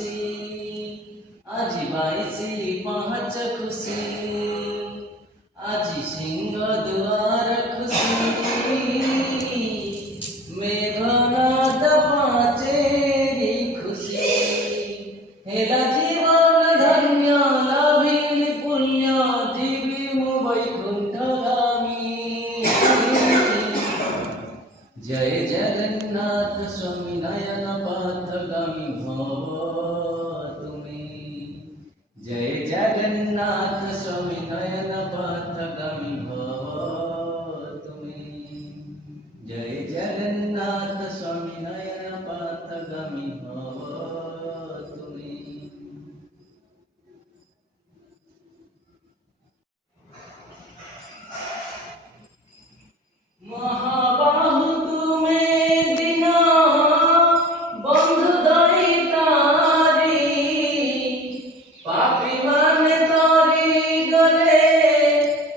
खुशी আজি 22/5 खुशी আজি সিংহ দুয়ার खुशी মেঘনাদ পাঁচেরি खुशी হেলা জীবন ধন্য লাভিলি পুণ্য জীবি বৈকুণ্ঠগামী জয় জগন্নাথ স্বামী নয়ন পথগামী ভব তুমি জয় জগন্নাথ স্বামী নয়ন পথগামী ভব তুমি জয় জগন্নাথ স্বামী নয়ন পথগামী ভব তুমি মহাবাহু তুমি দিনা বন্ধু দইতারি পাপী মানে তরি গলে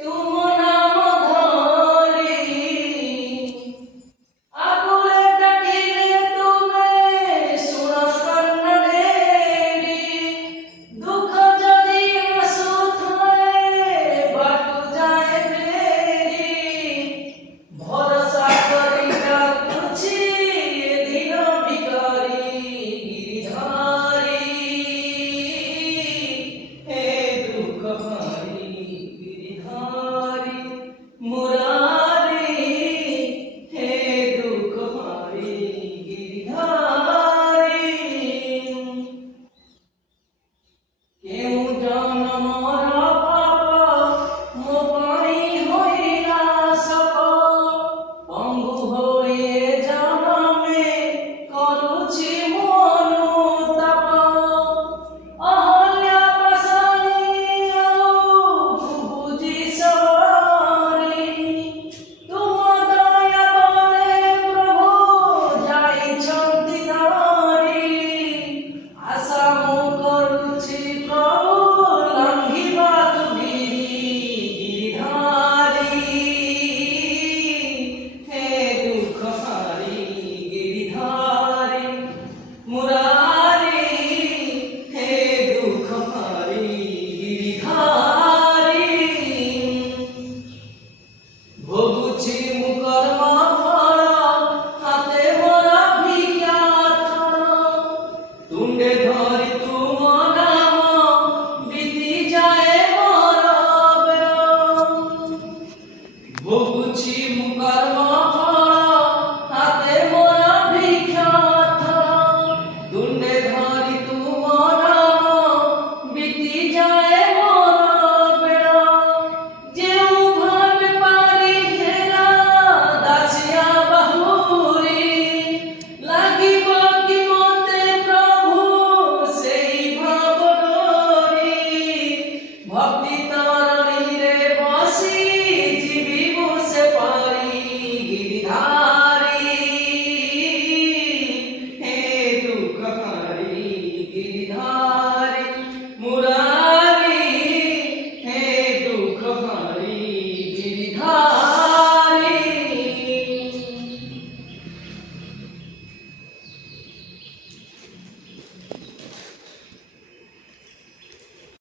তুম নাম ধরি আকুলে ডাকিলে তুমি শুণ কন্নড়েরি দুঃখ যদি আসু থয়ে বাটু যায় বেরি ভরসা করি ডাকুছি দিন ভিখারি গিরিধারি হে দুঃখ হারি গিরিধারি মুরারি হে দুঃখ হারি গিরিধারি কেউ জনমর পাপ মো পাই হইলা সপ পঙ্গু হয়ে জনমে করুছি মনুতাপ অহল্যা পাশানি বুঝি সবারি তুম দয়া বলে প্রভু যাইছন্তি ধরি আশা মু করুছি প্রভু লঙ্ঘিবাকু গিরিধারি হে দুঃখ হারি গিরিধারি মুরারি হে দুঃখ হারি গিরিধারি ভোগুছি মু কর্ম ফল হাতে মোরা ভিক্ষা থল তুণ্ডে ধরি